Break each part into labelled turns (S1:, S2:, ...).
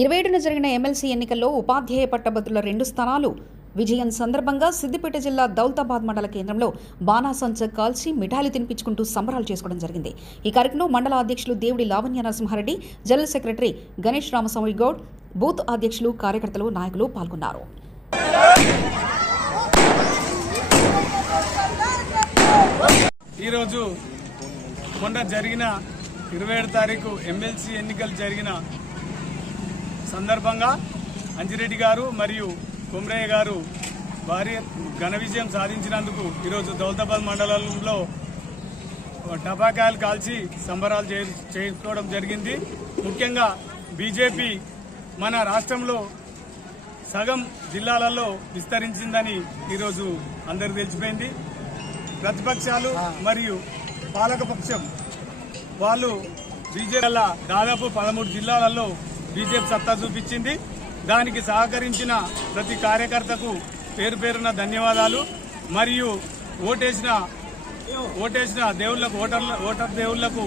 S1: ఇరవై ఏడున జరిగిన ఎమ్మెల్సీ ఎన్నికల్లో ఉపాధ్యాయ పట్టభద్రుల రెండు స్థానాలు. విజయం సందర్భంగా సిద్దిపేట జిల్లా దౌలతాబాద్ మండల కేంద్రంలో బాణాసంచ కాల్చి మిఠాయిలు తినిపించుకుంటూ సంబరాలు చేసుకోవడం జరిగింది. ఈ కార్యక్రమంలో మండల అధ్యక్షులు Devudi Lavanya Narasimha Reddy general secretary Ganesh Ramaswamy Goud booth అధ్యక్షులు కార్యకర్తలు నాయకులు పాల్గొన్నారు.
S2: ఈరోజు మొన్న జరిగిన ఇరవై ఏడు తారీఖు ఎమ్మెల్సీ ఎన్నికలు జరిగిన సందర్భంగా అంజిరెడ్డి గారు మరియు కుమ్రయ్య గారు భారీ ఘన విజయం సాధించినందుకు ఈరోజు దౌలతాబాద్ మండలంలో టపాకాయలు కాల్చి సంబరాలు చే- చేసుకోవడం జరిగింది. ముఖ్యంగా బీజేపీ మన రాష్ట్రంలో సగం జిల్లాలలో విస్తరించిందని ఈరోజు అందరికి తెలిసిపోయింది. ప్రతిపక్షాలు మరియు పాలకపక్షం వాళ్ళు బీజేపీ దాదాపు పదమూడు జిల్లాలలో బీజేపీ సత్తా చూపించింది. దానికి సహకరించిన ప్రతి కార్యకర్తకు పేరు పేరున ధన్యవాదాలు. మరియు ఓటేసిన ఓటేసిన దేవుళ్ళకు ఓటర్ల ఓటర్ దేవుళ్ళకు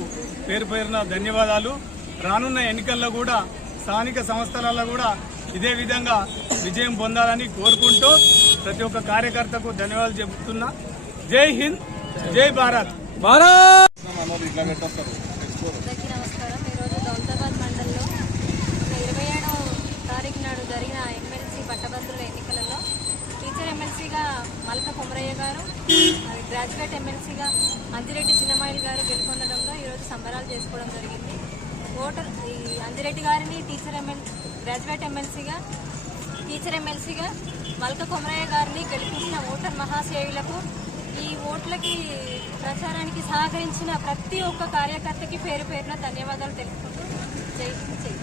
S2: పేరు పేరున ధన్యవాదాలు. రానున్న ఎన్నికల్లో కూడా స్థానిక సంస్థలలో కూడా ఇదే విధంగా విజయం పొందాలని కోరుకుంటూ ప్రతి ఒక్క కార్యకర్తకు ధన్యవాదాలు చెబుతున్నా. జై హింద్ జై భారత్.
S3: అందరికీ నమస్కారం. ఈరోజు దౌలతాబాద్ మండలంలో ఇరవై ఏడవ తారీఖు నాడు జరిగిన ఎమ్మెల్సీ పట్టభద్రుల ఎన్నికలలో టీచర్ ఎమ్మెల్సీగా మల్క కొమరయ్య గారు గ్రాడ్యుయేట్ ఎమ్మెల్సీగా అంజిరెడ్డి చిన్నమాయిల్ గారు గెలుపొందడంలో ఈరోజు సంబరాలు చేసుకోవడం జరిగింది. ఓటర్ ఈ అంజిరెడ్డి గారిని టీచర్ ఎమ్మెల్ గ్రాడ్యుయేట్ ఎమ్మెల్సీగా టీచర్ ఎమ్మెల్సీగా మల్క కొమరయ్య గారిని గెలిపించిన ఓటర్ మహాశయులకు ఈ ఓట్లకి ప్రచారానికి సహకరించిన ప్రతి ఒక్క కార్యకర్తకి పేరు పేరున ధన్యవాదాలు తెలుపుకుంటూ జై జై